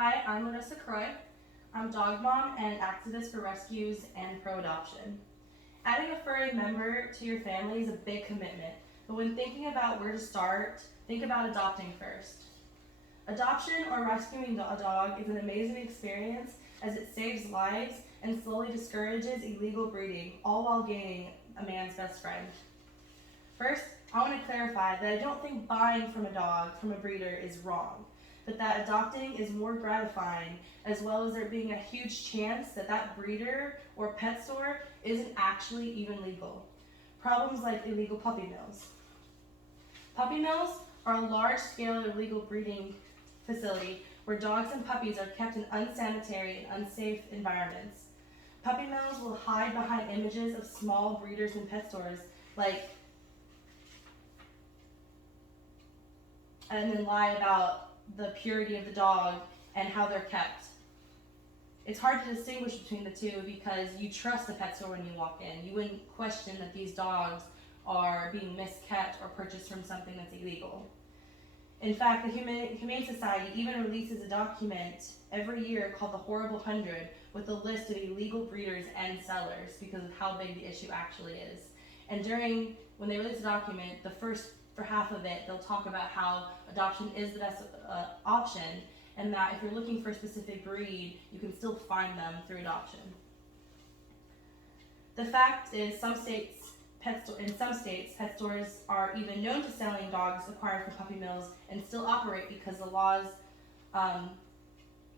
Hi, I'm Larissa Croy. I'm dog mom and activist for rescues and pro-adoption. Adding a furry member to your family is a big commitment, but when thinking about where to start, think about adopting first. Adoption or rescuing a dog is an amazing experience as it saves lives and slowly discourages illegal breeding, all while gaining a man's best friend. First, I want to clarify that I don't think buying from a dog from a breeder is wrong, but that adopting is more gratifying, as well as there being a huge chance that that breeder or pet store isn't actually even legal. Problems like illegal puppy mills. Puppy mills are a large-scale illegal breeding facility where dogs and puppies are kept in unsanitary and unsafe environments. Puppy mills will hide behind images of small breeders and pet stores and then lie about the purity of the dog and how they're kept. It's hard to distinguish between the two because you trust a pet store when you walk in. You wouldn't question that these dogs are being miskept or purchased from something that's illegal. In fact, the Humane Society even releases a document every year called the Horrible 100 with a list of illegal breeders and sellers because of how big the issue actually is. And when they release the document, for half of it, they'll talk about how adoption is the best option, and that if you're looking for a specific breed, you can still find them through adoption. The fact is, in some states, pet stores are even known to selling dogs acquired from puppy mills and still operate because the laws,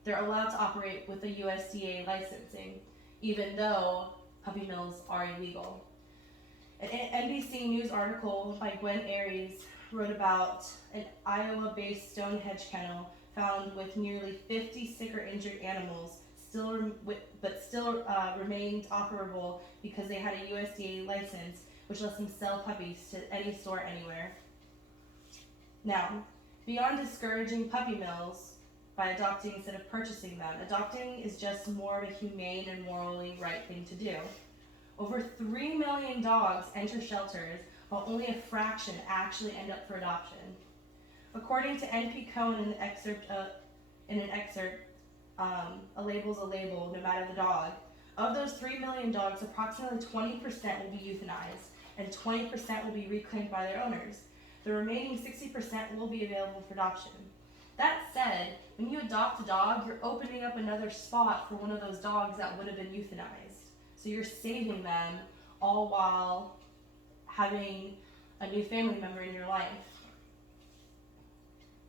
they're allowed to operate with the USDA licensing, even though puppy mills are illegal. An NBC News article by Gwen Aries wrote about an Iowa-based Stonehenge kennel found with nearly 50 sick or injured animals, but still remained operable because they had a USDA license, which lets them sell puppies to any store anywhere. Now, beyond discouraging puppy mills by adopting instead of purchasing them, adopting is just more of a humane and morally right thing to do. Over 3 million dogs enter shelters, while only a fraction actually end up for adoption. According to N.P. Cohen in an excerpt, a label's a label, no matter the dog. Of those 3 million dogs, approximately 20% will be euthanized, and 20% will be reclaimed by their owners. The remaining 60% will be available for adoption. That said, when you adopt a dog, you're opening up another spot for one of those dogs that would have been euthanized. So you're saving them, all while having a new family member in your life.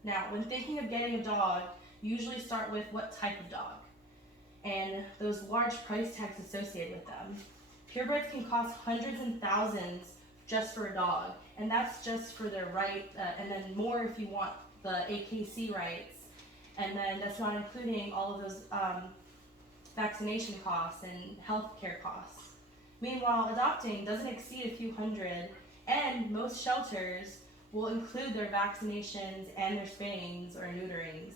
Now, when thinking of getting a dog, you usually start with what type of dog and those large price tags associated with them. Purebreds can cost hundreds and thousands just for a dog, and that's just for their right, and then more if you want the AKC rights, and then that's not including all of those vaccination costs and healthcare costs. Meanwhile, adopting doesn't exceed a few hundred, and most shelters will include their vaccinations and their spayings or neuterings.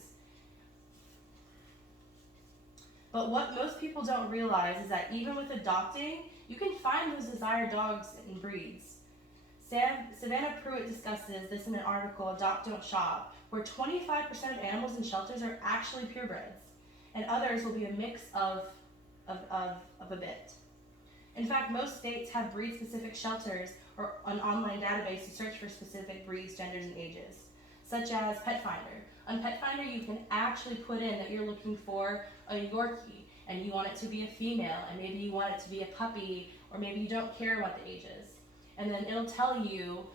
But what most people don't realize is that even with adopting, you can find those desired dogs and breeds. Savannah Pruitt discusses this in an article, Adopt Don't Shop, where 25% of animals in shelters are actually purebreds, and others will be a mix of a bit. In fact, most states have breed-specific shelters or an online database to search for specific breeds, genders, and ages, such as Pet Finder. On Pet Finder, you can actually put in that you're looking for a Yorkie, and you want it to be a female, and maybe you want it to be a puppy, or maybe you don't care what the age is. And then it'll tell you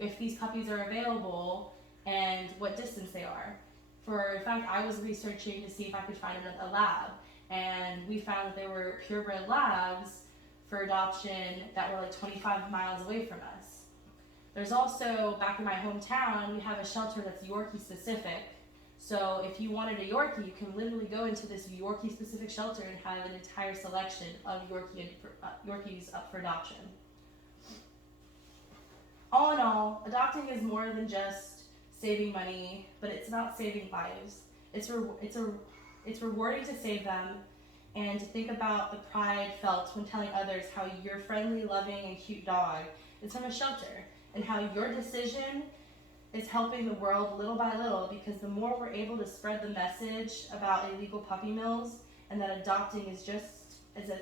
if these puppies are available and what distance they are. In fact, I was researching to see if I could find a lab, and we found that there were purebred labs for adoption that were like 25 miles away from us. There's also, back in my hometown, we have a shelter that's Yorkie specific. So if you wanted a Yorkie, you can literally go into this Yorkie specific shelter and have an entire selection of Yorkies up for adoption. All in all, adopting is more than just saving money, but it's not saving lives. It's rewarding to save them, and to think about the pride felt when telling others how your friendly, loving, and cute dog is from a shelter, and how your decision is helping the world little by little, because the more we're able to spread the message about illegal puppy mills and that adopting is just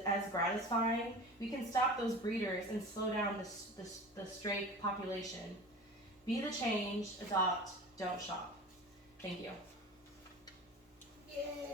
as gratifying, we can stop those breeders and slow down the stray population. Be the change, adopt, don't shop. Thank you.